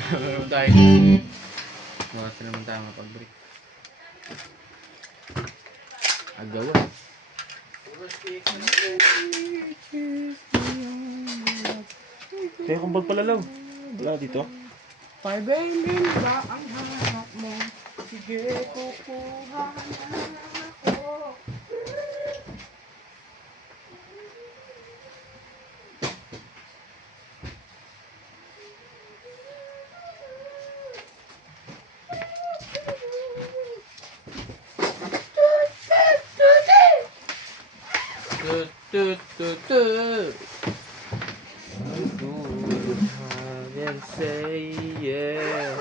Naman tayo. Bukas naman tayo mapag-break. Agawa. Kaya kumbag pala lang. Wala dito. Paibayin ba ang hanap mo? Sige, kukuha na ako. And say yeah.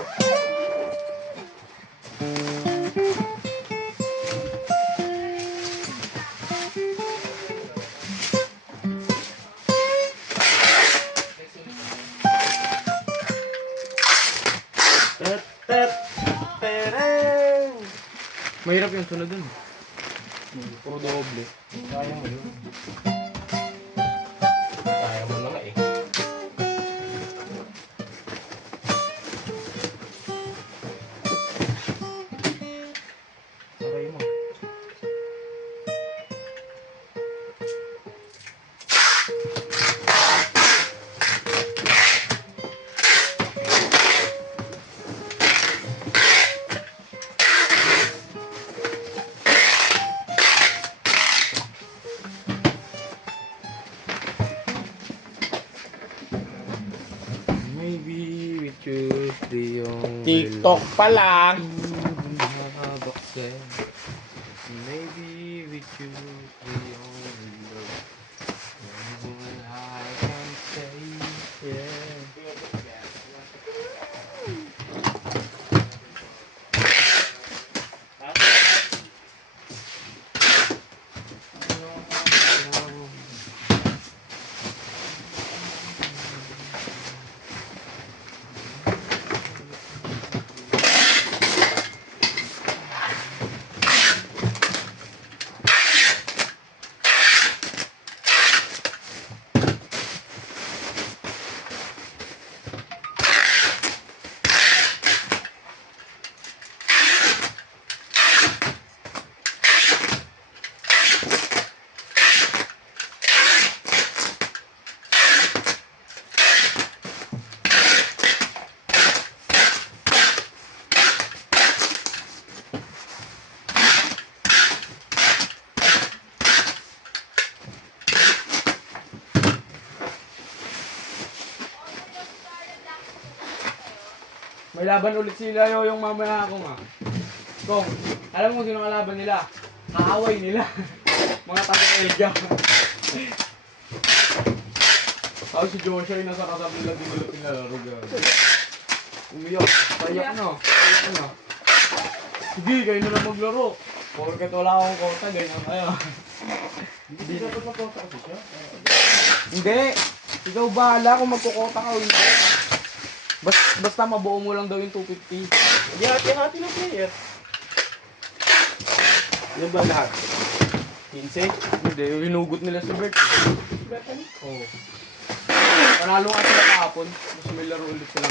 Mahirap yung sunod dun. Puro doble. Kaya mo yun. Kaya mo na nga eh. Sakay mo. Maybe we choose the only TikTok pa lang. Maybe we choose the only love. All I can say, yeah. May laban ulit sila yung mamaya ako nga. Kung, alam mo sino kalaban nila? Kaaway nila. Mga taga-Elga. Tapos si Joshua yung nasa kasap nila, dinulot nila laro gano'n. Umiyak, payak na. Payak na. Sige, kayo na lang maglaro. Porket wala akong kota, ganyan kayo. Hindi dapat magkota kasi siya. Hindi. Ikaw bahala kung magkukota ka o hindi. Basta mabuo mo lang daw yung 250. Hindi hati-hati ng player. Yan ba lahat? 15? Hindi, hinugot nila si Bert. Betan? Oo. Panalo nga sila kahapon. Mas may laro ulit sila.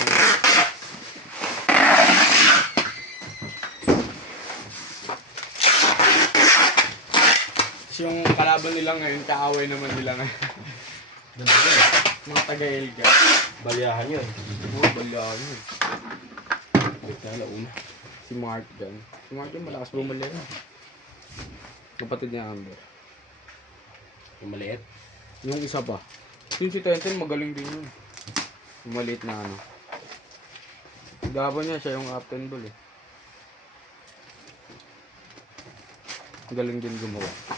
Tapos yung kalaban nila ngayon, kaaway naman nila ngayon. Mga taga-Elga. Balyahan yun. Oo, balyahan yun. Wait na, launa. Si Martin. Si Martin malakas bumalik. Kapatid niya Amber. Yung maliit. Yung isa pa. Yung si Tenten magaling din yun. Yung maliit na ano. Gaban niya siya yung captain ball eh. Galing din gumawa.